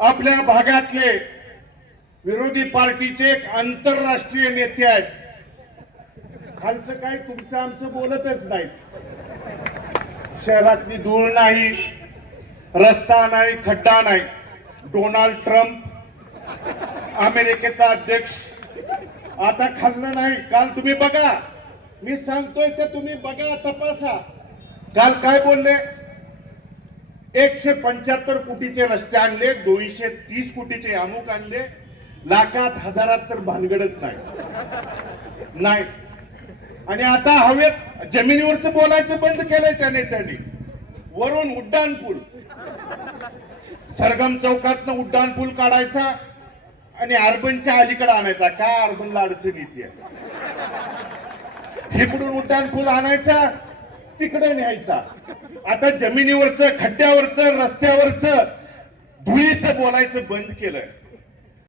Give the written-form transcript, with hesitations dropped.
आपल्या भागातले विरोधी पार्टीचे एक आंतरराष्ट्रीय नेते आहेत. खालचं काय तुमचं आमचं बोलतच नाही. शहरातली धूळ नाही, रस्ता नाही, खड्डा नाही. डोनाल्ड ट्रम्प अमेरिकेचा अध्यक्ष आता खाल्लं नाही. काल तुम्ही बघा, मी सांगतोय ते तुम्ही बघा, तपासा. काल काय बोलले? 175 कोटीचे रस्ते आणले, 230 कोटीचे अमुक आणले, लाखात हजारात तर भानगडच नाही. आणि आता हवेत जमिनीवरच बोलायचं बंद केलंय त्या नेत्यांनी. वरून उड्डाण पूल, सरगम चौकातनं उड्डाण पूल काढायचा आणि अर्बनच्या अलीकडे आणायचा. काय अर्बनला अडचण येते? इकडून उड्डाण पूल आणायचा, तिकडे न्यायचा. आता जमिनीवरचं, खड्ड्यावरचं, रस्त्यावरचं धुळीचं बोलायचं बंद केलंय.